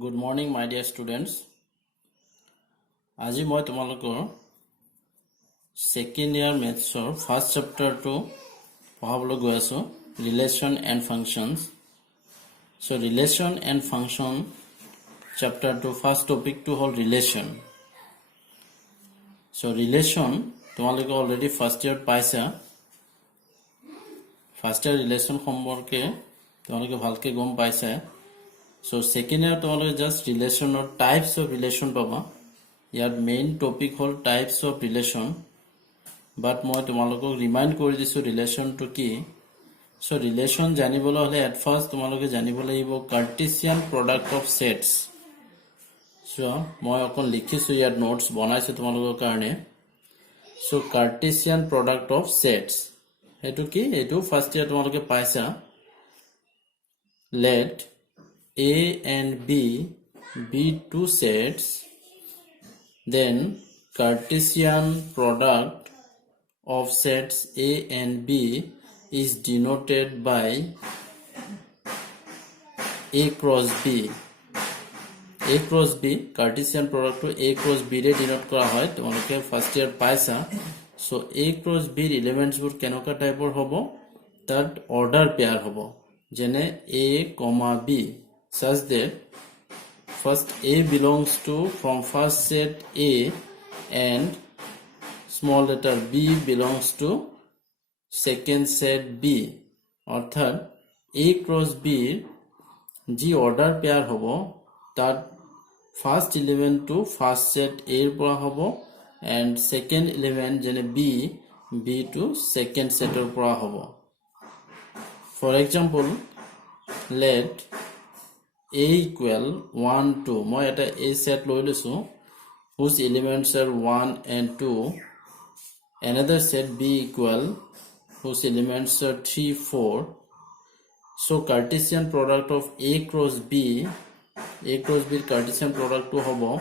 Good morning, my dear students. আজি মই তোমালোকৰ second year maths first chapter to পঢ়াবলৈ গৈ আছো relation and functions. So relation and function chapter to first topic to whole relation. So relation তোমালোকে already first year পাইছা. First year relation সম্পৰ্কে তোমালোকে ভালকে গম পাইছা. So second year তোমালোকে just relation or types of relation পাবা. ইয়াৰ main topic hall types of relation. But মই তোমালোকক remind কৰি দিছো relation to কি. So relation জানিবলৈ হলে at first তোমালোকে জানিব লাগিব Cartesian product of sets. So মই অকন লিখিছো ইয়াত notes বনাইছো তোমালোকৰ কাৰণে. So Cartesian product of sets. এটো কি? এটো first year তোমালোকে পাইছা. Let A and B be two sets, then Cartesian product of sets A and B is denoted by A cross B. A cross B, Cartesian product to A cross B re denote kora hoy. Tomaloke first year paisa. So A cross B elements bur kenoka type or hobo? That order pair hobo. Jene A comma B. Such that first A belongs to from first set A and small letter B belongs to second set B. অর্থাৎ A cross B যি order pair hobo that first element to first set A পৰা hobo and second element jene B to second set পৰা hobo. For example, let A equal 1 2 মই এটা A set লৈ লৈছো whose elements are 1 and 2. Another set B equal whose elements are 3 4. So Cartesian product of A cross B Cartesian product to hobo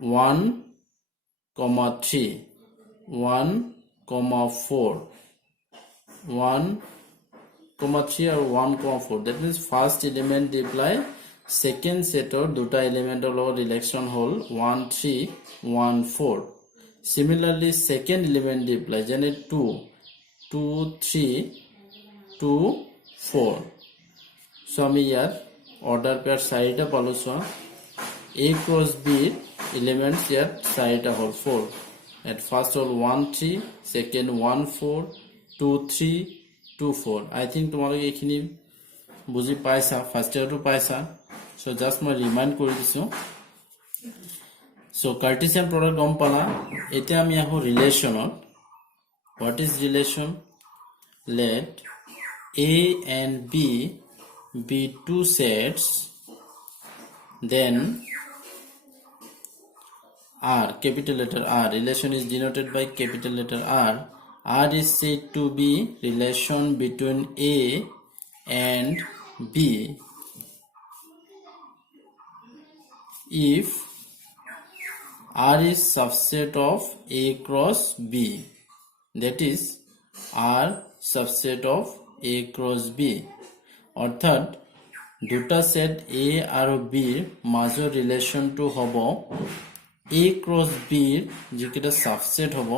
1 comma 3 1 comma 4 1 comma 3 or 1 comma 4. That means first element reply second set or duta element or relation whole 1 3 1 4. Similarly second element reply jane 2 2 3 2 4. So ami yar order pair side ta palo so A cross B elements yar side ta whole 4. At first all 1 3, second 1 4 2 3 2 4. I think তোমালোকে এখিনি বুজি পাইছা, first year তো পাইছা. So just মই remind কৰি দিছো. So Cartesian product গম পালা. এতিয়া আমি আহো রিলেশনত. What is relation? Let A and B be two sets, then R, capital letter R. Relation is denoted by capital letter R. R is said to be relation between A and B if R is subset of A cross B. That is R subset of A cross B. অর্থাৎ দুটা set A আৰু B মাজৰ ৰিলেশনটো হ'ব A cross B যিকেটা subset হ'ব.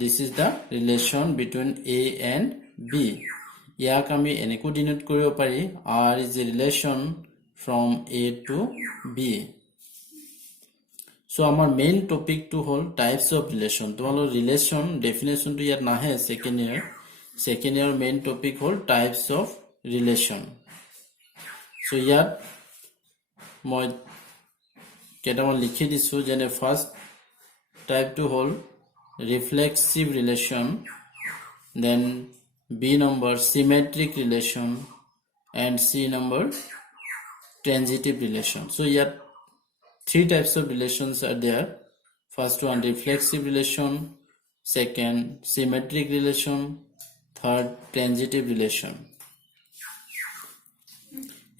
This is the relation between A and B. ইয়াক আমি এনেকৈ denote কৰিব পাৰি R is a relation from A to B. So আমাৰ মেইন টপিকটো হ'ল টাইপস অফ ৰিলেশন. তোমালোকৰ ৰিলেশন ডেফিনেশনটো ইয়াত নাহে সেকেন্ড ইয়াৰ মেইন টপিক হ'ল টাইপস অফ ৰিলেশন. So ইয়াত মই কেইটামান লিখি দিছো যেনে ফার্স্ট টাইপটো হ'ল reflexive relation, then B number symmetric relation, and C number transitive relation. So here three types of relations are there. First one reflexive relation, second symmetric relation, third transitive relation.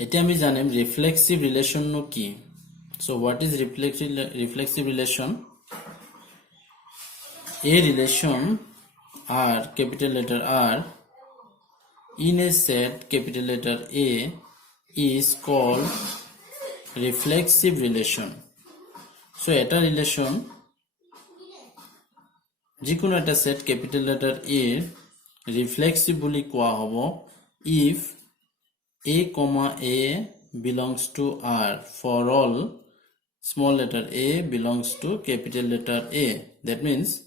এতিয়া আমি জানিম reflexive relation নো কি. So what is reflexive relation? A relation R, capital letter R, in a set capital letter A is called reflexive relation. So এটা relation যিকোনো এটা set capital letter A reflexive বুলি কোৱা হ'ব if A, A belongs to R for all small letter a belongs to capital letter A. That means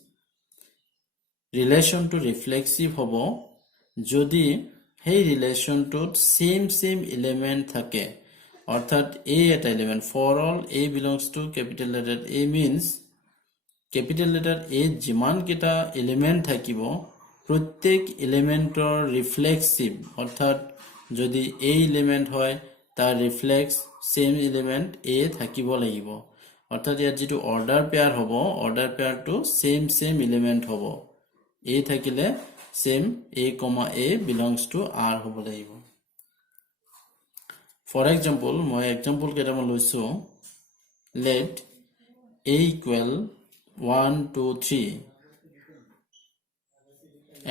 relation to reflexive hobo jodi hey relation to same element thake orthat A eta element for all A belongs to capital letter A means capital letter A jiman kita element thakibo prottek elementor reflexive orthat jodi A element hoy tar reflects same element A থাকিব লাগিব অর্থাৎ ইয়াত যেটো order pair হবো order pair to same element হবো A থাকিলে same A, A belongs to R হবো লাগিব ফর এক্সাম্পল মই এক্সাম্পল কেটামান লৈছো let A equal 1 2 3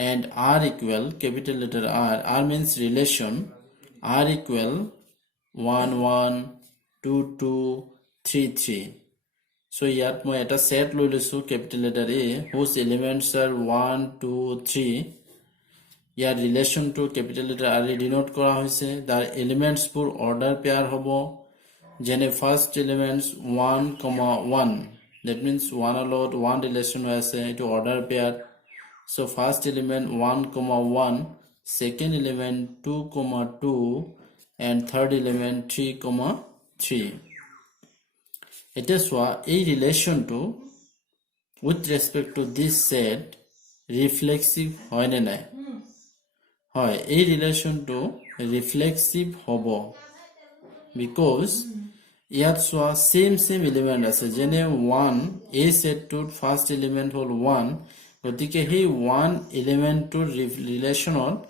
and R equal capital letter R means relation R equal 1 1 2 2 3 3 so yat moi eta set loi lesu capital letter A whose elements are 1 2 3 yar relation to capital letter R denote kora hoise the elements pur order pair hobo jene first elements 1 1 that means 1 alot 1 relation hoise to order pair so first element 1 1 second element 2 2 and third element 3 3 it is why a relation to with respect to this set reflexive hoy na nai hoy a relation to reflexive hobo because yat swa same element ase jene 1 a set to first element hol 1 gotike he 1 element to relation on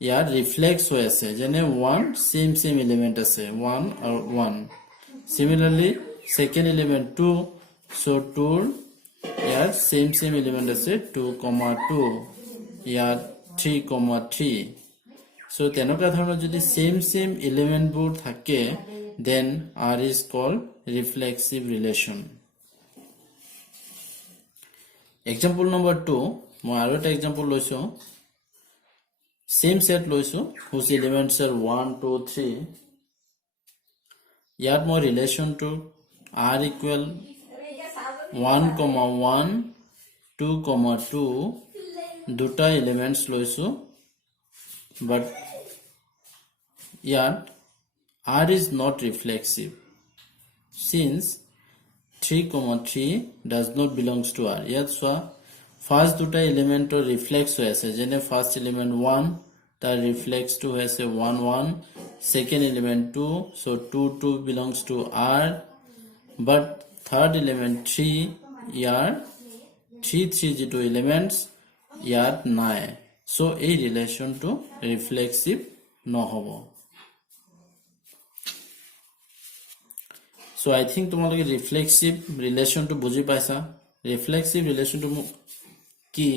यार reflex हो ऐसे जने 1 same element আছে 1 और 1 similarly second element 2 so 2 यार same element আছে 2 2 यार 3 3 so তেনেকা ধৰণৰ যদি সেম এলিমেন্ট বোৰ থাকে then R is called reflexive relation example number 2 মই আৰু এটা example লৈছো same set loisu whose elements are 1 2 3 yat more relation to R equal 1 1 2 2 duta elements loisu but yet R is not reflexive since 3 3 does not belongs to R yat so first duta element to reflects hoise jene first element 1 tar reflects to hoise 1 1 second element 2 so 2 2 belongs to R but third element 3 yar 3 jitu elements yat nai so a relation to reflexive no hobo so I think tomaloke reflexive relation to buji paisa reflexive relation to কি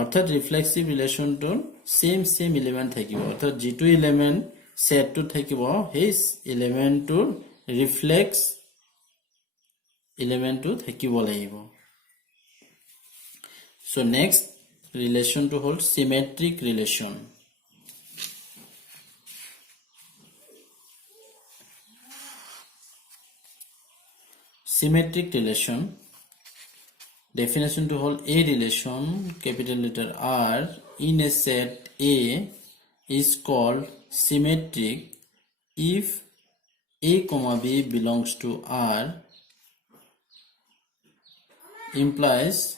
অর্থাৎ reflexive ৰিলেশনটোৰ same element থাকিব অৰ্থাৎ যেটো element সেটটো থাকিব হেই এলিমেন্টটোৰ reflex এলিমেন্টটো থাকিব লাগিব so next ৰিলেশনটো হ'ল symmetric relation symmetric relation definition to hold a relation capital letter R in a set A is called symmetric if A, B belongs to R implies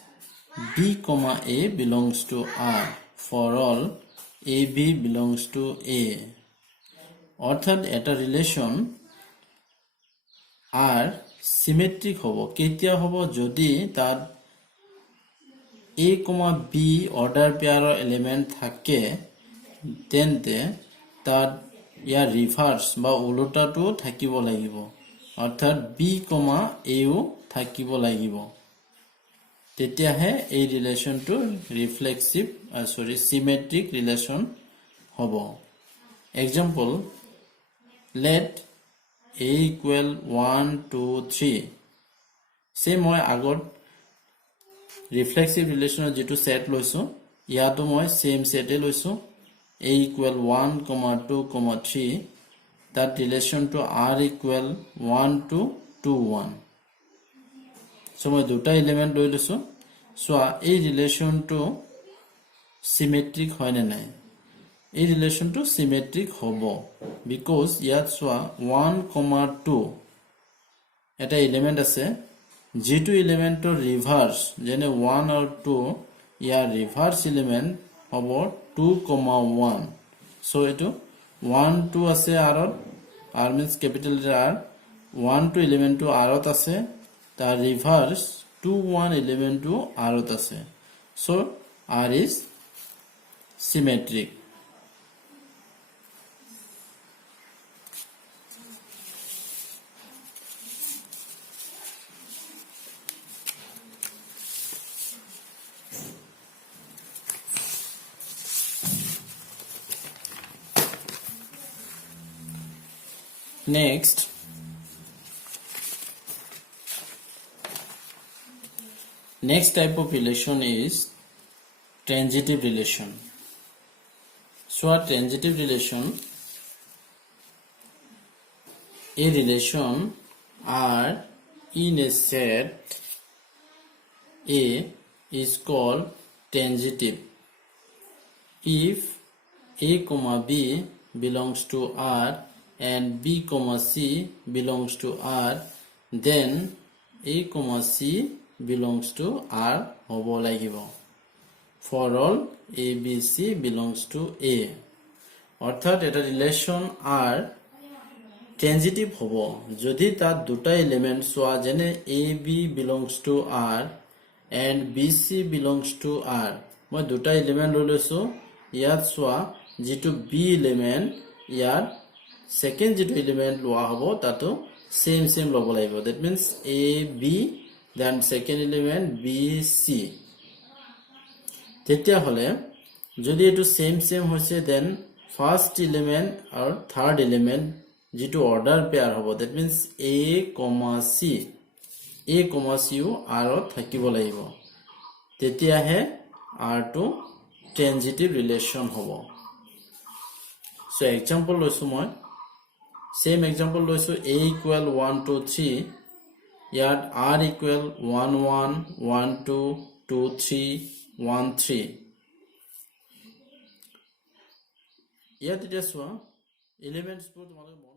B, A belongs to R for all AB belongs to A অর্থাৎ এটা relation R symmetric hobo ketia hobo jodi tar A, B order pair element থাকে তেন্তে তার ইয়ার reverse বা উল্টাটো থাকিব লাগিব অর্থাৎ B, A ও থাকিব লাগিব তেতিয়াহে এই রিলেশনটো রিফ্লেক্সিভ সিমেট্রিক রিলেশন হ'ব example let a equal 1 2 3 same মই আগত ৰিফ্লেক্সিভ ৰিলেচনৰ যেটো সেট লৈছো ইয়াতো মই সেম সেটে লৈছো a equal 1 2 3 that relation to r equal 1 to 2 1 so মই দুটা এলিমেন্ট লৈ লৈছো so এই ৰিলেচনটো symmetric হয় না নাই এই ৰিলেচনটো symmetric হ'ব because ইয়াত সোয়া 1 2 এটা এলিমেন্ট আছে যেটো এলিমেন্টৰ ৰিভাৰ্স যেনে 1 আৰু 2 ইয়াৰ ৰিভাৰ্স এলিমেন্ট হ'ব 2 1 so এটো 1 2 আছে r means capital R 1 2 element to r ত আছে তাৰ ৰিভাৰ্স 2 1 element to r ত আছে so r is symmetric next type of relation is transitive relation so a transitive relation a relation are in a set A is called transitive if a comma b belongs to R and b comma c belongs to R then a comma c belongs to R হ'ব লাগিব for all a b c belongs to A অর্থাৎ এটা relation R transitive হ'ব যদি তাত দুটা element সোয়া যেনে a b belongs to R and b c belongs to R মই দুটা এলিমেন্ট লৈ লৈছো ইয়াত সোয়া যেটো b এলিমেন্ট ইয়াত সেকেন্ড যেটো এলিমেন্ট লোৱা হ'ব তাতো সেম ল'ব লাগিব that means a b then second element b c তেতিয়া হলে যদি এটো সেম হৈছে then first element আৰু third element যেটো অর্ডার পেয়ার হ'ব that means a c ও r ত থাকিব লাগিব তেতিয়াহে r টো ট্রানজিটিভ ৰিলেচন হ'ব so example লৈছো মই same example লৈছো a equal 1 2 3 ইয়াত r equal 1 1 1 2 2 3 1 3 ইয়াত এতিয়া চোৱা এলিমেন্টস বোৰ তোমালোকে